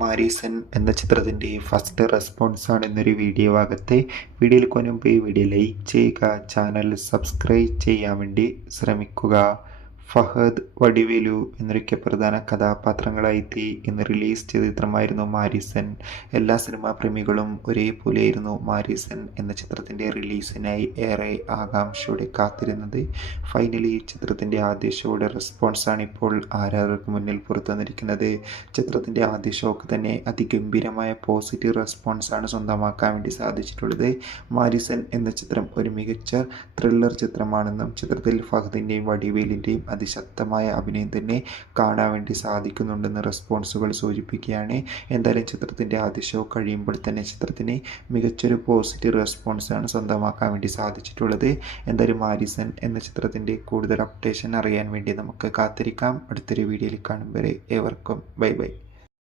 മാരീസൺ എന്ന ചിത്രത്തിൻ്റെ ഫസ്റ്റ് റെസ്പോൺസാണ് ഇന്നൊരു വീഡിയോ ഭാഗത്തെ. വീഡിയോയിൽ മുൻപ് ഈ വീഡിയോ ലൈക്ക് ചെയ്യുക, ചാനൽ സബ്സ്ക്രൈബ് ചെയ്യാൻ വേണ്ടി ശ്രമിക്കുക. ഫഹദ്, വടിവേലു എന്നൊക്കെ പ്രധാന കഥാപാത്രങ്ങളായി ഇന്ന് റിലീസ് ചെയ്ത ചിത്രമായിരുന്നു മാരീസൺ. എല്ലാ സിനിമാ പ്രേമികളും ഒരേപോലെയായിരുന്നു മാരീസൺ എന്ന ചിത്രത്തിൻ്റെ റിലീസിനായി ഏറെ ആകാംക്ഷയോടെ കാത്തിരുന്നത്. ഫൈനലി ചിത്രത്തിൻ്റെ ആദ്യ ഷോയുടെ റെസ്പോൺസാണ് ഇപ്പോൾ ആരാധകർക്ക് മുന്നിൽ പുറത്തു വന്നിരിക്കുന്നത്. ചിത്രത്തിൻ്റെ ആദ്യ ഷോക്ക് തന്നെ അതിഗംഭീരമായ പോസിറ്റീവ് റെസ്പോൺസാണ് സ്വന്തമാക്കാൻ വേണ്ടി സാധിച്ചിട്ടുള്ളത്. മാരീസൺ എന്ന ചിത്രം ഒരു മികച്ച ത്രില്ലർ ചിത്രമാണെന്നും ചിത്രത്തിൽ ഫഹദിൻ്റെയും വടിവേലിൻ്റെയും അതിശക്തമായ അഭിനയം തന്നെ കാണാൻ വേണ്ടി സാധിക്കുന്നുണ്ടെന്ന് റെസ്പോൺസുകൾ സൂചിപ്പിക്കുകയാണ്. എന്തായാലും ചിത്രത്തിൻ്റെ ആദ്യ ഷോ കഴിയുമ്പോൾ തന്നെ ചിത്രത്തിന് മികച്ചൊരു പോസിറ്റീവ് റെസ്പോൺസാണ് സ്വന്തമാക്കാൻ വേണ്ടി സാധിച്ചിട്ടുള്ളത്. എന്തായാലും മാരീസൺ എന്ന ചിത്രത്തിൻ്റെ കൂടുതൽ അപ്ഡേഷൻ അറിയാൻ വേണ്ടി നമുക്ക് കാത്തിരിക്കാം. അടുത്തൊരു വീഡിയോയിൽ കാണും വരെ ഏവർക്കും ബൈ ബൈ.